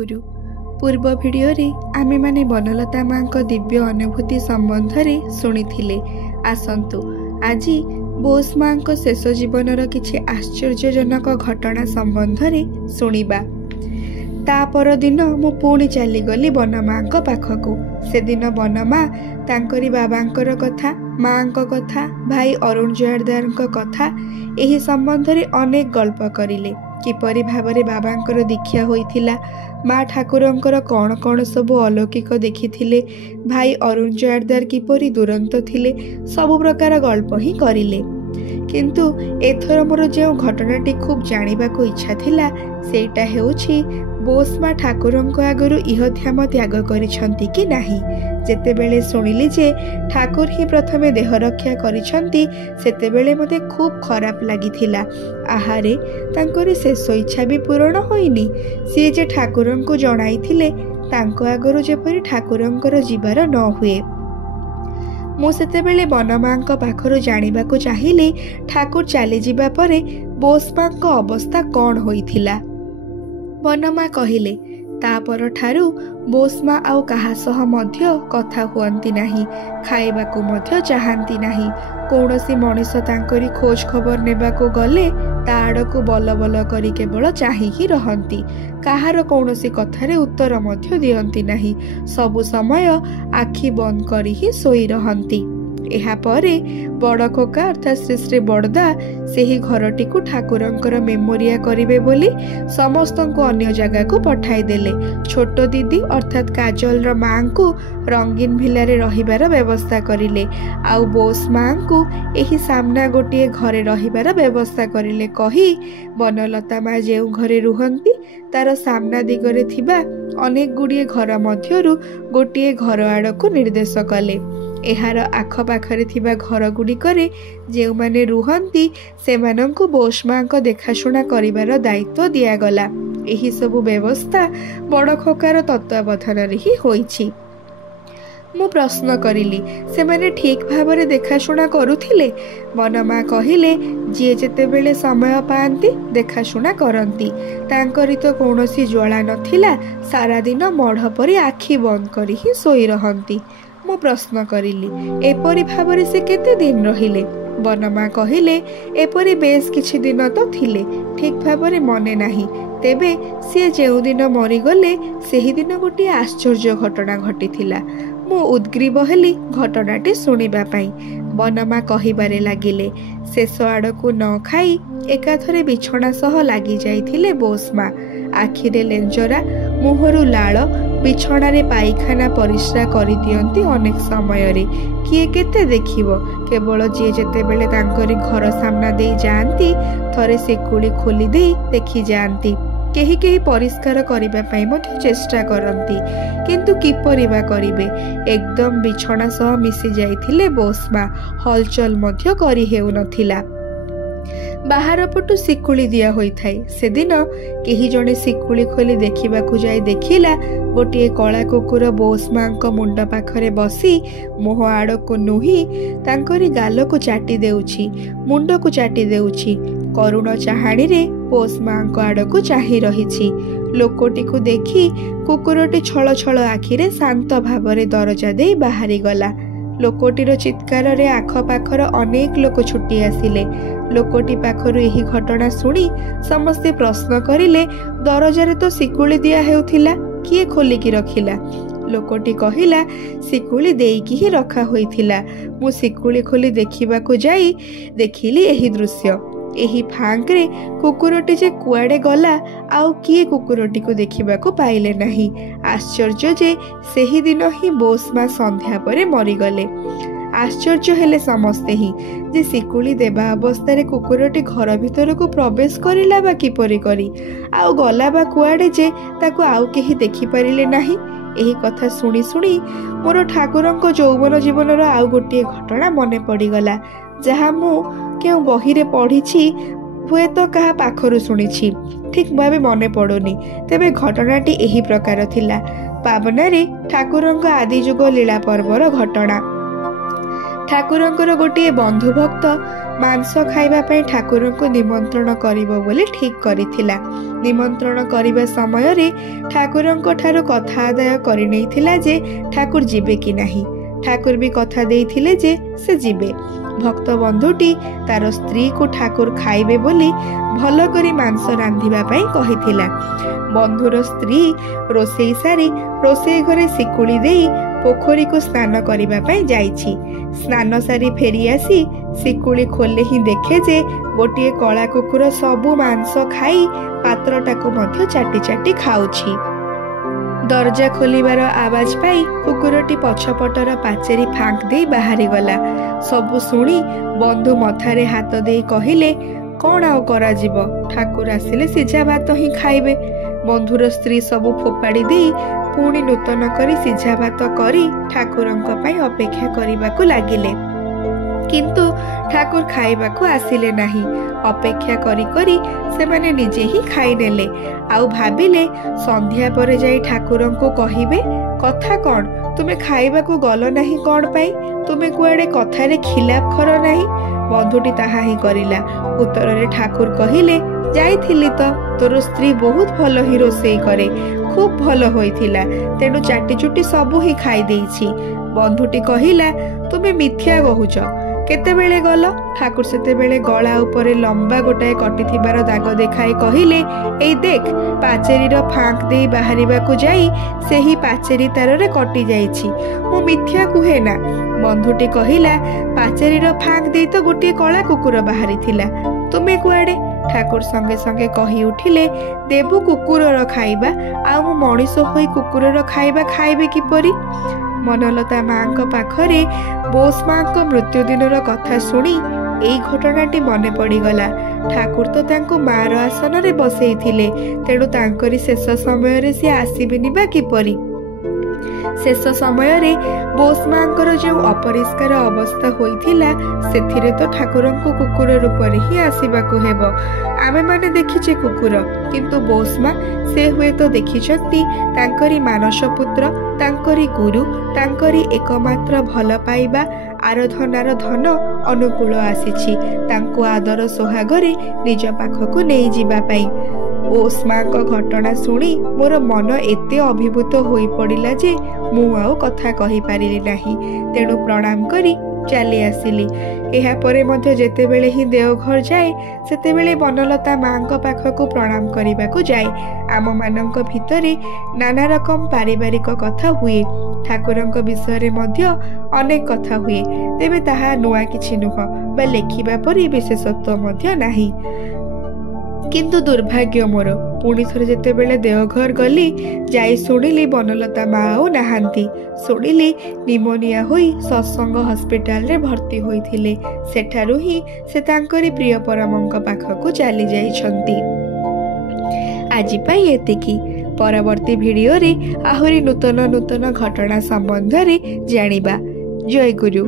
गुरु पूर्व भिडियो रे आमे माने बनलता मां को दिव्य अनुभूति संबंध में शुणिथिले। आसंतु आजी बोस मां को शेष जीवनर किछि आश्चर्यजनक घटना संबंध में शुणिबा। ता पर दिन मु पुणी चलीगली बनमां को पाखकू। से दिन बनमां तांकरी बाबांकर कथा, मां को कथा, भाई अरुण जोयारदार कथा एही संबंध में अनेक गल्प करिले। किपरि भावरे बाबांकर दीक्षा होइथिला, माँ ठाकुरंकर कौन कौन सब अलौकिक देखिथिले, भाई अरुण जोयारदार किपरि दुरंत थिले, सब प्रकार गल्प ही करिले। किंतु एथर मोर जो घटनाटी खूब जानिबाको इच्छा थिला सेटा हेउछि बोस माँ ठाकुरंक आगरु इहध्याम त्याग करिछंती कि नाही। जेतेबेले सुनिली जे ठाकुर ही प्रथमे देह रक्षा करिछंती सेतेबेले मते खूब खराब लागिथिला। आहारे तांकरी शेष इच्छा भी पूर्ण होइनी। सी जे ठाकुरंकु जणाइथिले तांको आगरु जेपरि ठाकुरंकर जीवार न हुए। मु सेतेबेले बनमांक पाखरु जानिबाको चाहिली ठाकुर चली जिबा परे बोस मां को अवस्था कौन होइथिला। बनमां कहिले तापर ठारू बोस मां आउ कहा सह मध्य कथा हुअंती नाही, खाइबाको मध्य चाहंती नाही। कौनसी मनीष तांकरी खोज खबर नेबाको गले ता आड़को बल बल करी केवल चाही ही रहंती। काहार कौनसी कथारे उत्तर मध्य दियंती नाही। सबु समय आखि बंद करी ही सोई रहंती। एहा परे बड़ खोका अर्थात श्री श्री बड़दा सेही घरटी को ठाकुरंकर मेमोरिया करिवे बोली समस्तंको अन्य जगह को पठाई देले। छोटो दीदी अर्थात काजल रो मां को रंगीन भिलारे रहिबार व्यवस्था करिले। आउ बोस मां को एही सामना गोटिए घरे रहिबार व्यवस्था करिले। कही बनलता मां जेउ घरे रुहंती तार सामना दिगरे थिबा अनेक गुड़िए घर मध्यरु गोटिए घर आड़को निर्देश कले। एहार आखपाखरे थिबा घर गुड़िकरे जेउ माने रुहंती सेमानंकु बोस मां को देखाशुना करिबार दायित्व दियागला। एही सबु व्यवस्था बड़ खोकार तत्वावधान रे ही होईछि। मु प्रश्न करिली से माने ठीक भावरे देखाशुना करुथिले। बनमां कहिले जे जेतेबेले समय पाआंती देखाशुना करंती। तांकरी तो कौनसी ज्वाला नथिला, सारा दिन मढ़ परी आखि बंद करी ही सोई रहंती। मु प्रश्न करिली एपरी भावरे से केते दिन रहिले। बनमां कहिले एपरी बेस किछि दिन तो थिले, ठीक भावरे मने नाही। तेबे सी जेउ दिन मरीगले सेही दिन गोटे आश्चर्य घटना घटिथिला। मु उद्ग्रीव हेली घटनाटी शुणिबा पाई। बनमां कहिबारे लागिले शेष आड़कू न खाई एकाथरे बिछଣା सह लागि जाइथिले बोस मां। आखिरे लेंजरा, मुहरु लाळ, बिछणारे पाइखाना परिश्रा करि दियंती अनेक समय रे। किए केते देखिबो, केवल जे जेतेबेले तांकरी घर सामना दे जांती थरे सेकुली खोली दे देखि जांती। केही केही परिष्कार करिबा पाई मध्य चेष्टा करंती, किंतु किपरिबा करिवे। एकदम बिछଣା सह मिसी जाइथिले बोस मां। हलचल मध्य करि हेउ नथिला। बाहर पटु सिकुली दिया होई थाई। से दिन केही जणे सिकुली खोली देखिबाकू जाई देखिला गोटिए कला कुकुर बोस मां को मुंड पाखरे बसी मुह आड़को नुही तांकरी गाल को चाटी देउछि, मुंड को चाटी देउछि। करुण चाहाणी रे बोस मां को आड़को चाही रहिछि। लोकोटी को देखी कुकुरटी छळ छळ आखिरे शांत भावरे दरजा दे बाहरी गला। लोकोटीर चित्कार रे आखपाखर अनेक लोक छुटी आसिले। लोकोटी पाखरु एही घटना सुनी समस्ते प्रश्न करिले दरजारे तो सिकुली दिया हेउथिला, किए खोलिकी रखिला। लोकोटी कहिला सिकुली देईकी ही रखा होइथिला। मु सिकुली खोली देखिबाकू जाई देखिली एही दृश्य। एही फांकरे कुकुरटी जे कुआडे गला आउ किए कुकुरटी को देखिबाकू पाइले नाही। आश्चर्य जे सेही दिन ही बोस मां संध्या परे मरीगले। आश्चर्य हेले समस्ते ही जे सिकुली देबा अवस्था कुकुरटी घर भितर को प्रवेश करिला बा किपरि करी, आउ गला बा कुआडे जे ताकू आउ केही देखि परिले नाही। एही कथा शुणी शुणी मोर ठाकुरंक यौवन जीवनर आउ गोटे घटना मने पड़ीगला, जहाँ मु केउ बहिरे पढ़ी हुए तो कहा पाखरु शुणिछि, ठीक भावे मने पड़ुनी। तेबे घटनाटी एही प्रकार थिला। पावनारे ठाकुरंक आदि जुग लीला पर्वर घटना। ଠାକୁରଙ୍କର ଗୋଟିଏ ବନ୍ଧୁ ଭକ୍ତ ମାଂସ ଖାଇବା ପାଇଁ ଠାକୁରଙ୍କୁ ନିମନ୍ତ୍ରଣ କରିବ ବୋଲି ଠିକ୍ କରିଥିଲା। ନିମନ୍ତ୍ରଣ କରିବା ସମୟରେ ଠାକୁରଙ୍କ ଠାରୁ କଥା ଆଦାୟ କରିନେଇଥିଲା ଯେ ଠାକୁର ଯିବେ କି ନାହିଁ। ଠାକୁର ବି କଥା ଦେଇଥିଲେ ଯେ ସେ ଯିବେ। ଭକ୍ତ ବନ୍ଧୁଟି ତାର ସ୍ତ୍ରୀକୁ ଠାକୁର ଖାଇବେ ବୋଲି ଭଲ କରି ମାଂସ ରାନ୍ଧିବା ପାଇଁ କହିଥିଲା। ବନ୍ଧୁର ସ୍ତ୍ରୀ ରୋଷେଇ ସାରି ରୋଷେଇ ଘରେ ଶିକୁଳି ଦେଇ ପୋଖରୀକୁ ସ୍ନାନ କରିବା ପାଇଁ ଯାଇଛି। ସ୍ନାନ ସାରି ଫେରି ଆସି ଶିକୁଳି ଖୋଲେ ହିଁ ଦେଖେ ଯେ ଗୋଟିଏ କଳା କୁକୁର ସବୁ ମାଂସ ଖାଇ ପାତ୍ରଟାକୁ ମଧ୍ୟ ଚାଟି ଚାଟି ଖାଉଛି। ଦରଜା ଖୋଲିବାର ଆବାଜ ପାଇ କୁକୁରଟି ପଛପଟର ପାଚେରୀ ଫାଙ୍କ ଦେଇ ବାହାରିଗଲା। ସବୁ ଶୁଣି ବନ୍ଧୁ ମଥାରେ ହାତ ଦେଇ କହିଲେ, କ'ଣ ଆଉ କରାଯିବ, ଠାକୁର ଆସିଲେ ସିଝା ଭାତ ହିଁ ଖାଇବେ। ବନ୍ଧୁର ସ୍ତ୍ରୀ ସବୁ ଫୋପାଡ଼ି ଦେଇ ପୁଣି ନୂତନ କରି ସିଝା ଭାତ କରି ଠାକୁରଙ୍କ ପାଇଁ ଅପେକ୍ଷା କରିବାକୁ ଲାଗିଲେ। କିନ୍ତୁ ଠାକୁର ଖାଇବାକୁ ଆସିଲେ ନାହିଁ। ଅପେକ୍ଷା କରି କରି ସେମାନେ ନିଜେ ହିଁ ଖାଇନେଲେ। ଆଉ ଭାବିଲେ ସନ୍ଧ୍ୟା ପରେ ଯାଇ ଠାକୁରଙ୍କୁ କହିବେ, କଥା କ'ଣ, ତୁମେ ଖାଇବାକୁ ଗଲ ନାହିଁ କ'ଣ ପାଇଁ? ତୁମେ କୁଆଡ଼େ କଥାରେ ଖିଲାପ କର ନାହିଁ। ବନ୍ଧୁଟି ତାହା ହିଁ କରିଲା। ଉତ୍ତରରେ ଠାକୁର କହିଲେ, ଯାଇଥିଲି ତ, ତୋର ସ୍ତ୍ରୀ ବହୁତ ଭଲ ହିଁ ରୋଷେଇ କରେ, ଖୁବ୍ ଭଲ ହୋଇଥିଲା, ତେଣୁ ଚାଟିଚୁଟି ସବୁ ହିଁ ଖାଇ ଦେଇଛି। ବନ୍ଧୁଟି କହିଲା, ତୁମେ ମିଥ୍ୟା କହୁଛ, କେତେବେଳେ ଗଲ? ଠାକୁର ସେତେବେଳେ ଗଳା ଉପରେ ଲମ୍ବା ଗୋଟାଏ କଟିଥିବାର ଦାଗ ଦେଖାଇ କହିଲେ, ଏଇ ଦେଖ, ପାଚେରୀର ଫାଙ୍କ ଦେଇ ବାହାରିବାକୁ ଯାଇ ସେହି ପାଚେରୀ ତାରରେ କଟି ଯାଇଛି। ମୁଁ ମିଥ୍ୟା କୁହେ ନା। ବନ୍ଧୁଟି କହିଲା, ପାଚେରୀର ଫାଙ୍କ ଦେଇ ତ ଗୋଟିଏ କଳା କୁକୁର ବାହାରିଥିଲା, ତୁମେ କୁଆଡ଼େ? ଠାକୁର ସଙ୍ଗେ ସଙ୍ଗେ କହି ଉଠିଲେ, ଦେବୁ କୁକୁରର ଖାଇବା, ଆଉ ମୁଁ ମଣିଷ ହୋଇ କୁକୁରର ଖାଇବା ଖାଇବି କିପରି? ବନଲତା ମାଙ୍କ ପାଖରେ ବୋଷ ମାଙ୍କ ମୃତ୍ୟୁ ଦିନର କଥା ଶୁଣି ଏଇ ଘଟଣାଟି ମନେ ପଡ଼ିଗଲା। ଠାକୁର ତ ତାଙ୍କୁ ମାର ଆସନରେ ବସେଇଥିଲେ, ତେଣୁ ତାଙ୍କରି ଶେଷ ସମୟରେ ସିଏ ଆସିବେନି ବା କିପରି? ଶେଷ ସମୟରେ ବୋଷ ମାଙ୍କର ଯେଉଁ ଅପରିଷ୍କାର ଅବସ୍ଥା ହୋଇଥିଲା, ସେଥିରେ ତ ଠାକୁରଙ୍କୁ କୁକୁର ରୂପରେ ହିଁ ଆସିବାକୁ ହେବ। ଆମେମାନେ ଦେଖିଛେ କୁକୁର, କିନ୍ତୁ ବୋଷ ମା ସେ ହୁଏତ ଦେଖିଛନ୍ତି ତାଙ୍କରି ମାନସ ପୁତ୍ର, ତାଙ୍କରି ଗୁରୁ, ତାଙ୍କରି ଏକମାତ୍ର ଭଲ ପାଇବା ଆରାଧନାର ଧନ ଅନୁକୂଳ ଆସିଛି ତାଙ୍କୁ ଆଦର ସୋହାଗରେ ନିଜ ପାଖକୁ ନେଇଯିବା ପାଇଁ। ବୋଷ ମାଙ୍କ ଘଟଣା ଶୁଣି ମୋର ମନ ଏତେ ଅଭିଭୂତ ହୋଇପଡ଼ିଲା ଯେ ମୁଁ ଆଉ କଥା କହିପାରିଲି ନାହିଁ। ତେଣୁ ପ୍ରଣାମ କରି ଚାଲି ଆସିଲି। ଏହାପରେ ମଧ୍ୟ ଯେତେବେଳେ ହିଁ ଦେଓଘର ଯାଏ, ସେତେବେଳେ ବନଲତା ମାଙ୍କ ପାଖକୁ ପ୍ରଣାମ କରିବାକୁ ଯାଏ। ଆମମାନଙ୍କ ଭିତରେ ନାନା ରକମ ପାରିବାରିକ କଥା ହୁଏ, ଠାକୁରଙ୍କ ବିଷୟରେ ମଧ୍ୟ ଅନେକ କଥା ହୁଏ। ତେବେ ତାହା ନୂଆ କିଛି ନୁହଁ ବା ଲେଖିବା ପରି ବିଶେଷତ୍ୱ ମଧ୍ୟ ନାହିଁ। କିନ୍ତୁ ଦୁର୍ଭାଗ୍ୟ ମୋର, ପୁଣି ଥରେ ଯେତେବେଳେ ଦେଓଘର ଗଲି, ଯାଇ ଶୁଣିଲି ବନଲତା ମା ଆଉ ନାହାନ୍ତି। ଶୁଣିଲି ନିମୋନିଆ ହୋଇ ସତ୍ସଙ୍ଗ ହସ୍ପିଟାଲରେ ଭର୍ତ୍ତି ହୋଇଥିଲେ। ସେଠାରୁ ହିଁ ସେ ତାଙ୍କରି ପ୍ରିୟ ପରମଙ୍କ ପାଖକୁ ଚାଲି ଯାଇଛନ୍ତି। ଆଜି ପାଇଁ ଏତିକି। ପରବର୍ତ୍ତୀ ଭିଡ଼ିଓରେ ଆହୁରି ନୂତନ ନୂତନ ଘଟଣା ସମ୍ବନ୍ଧରେ ଜାଣିବା। ଜୟ ଗୁରୁ।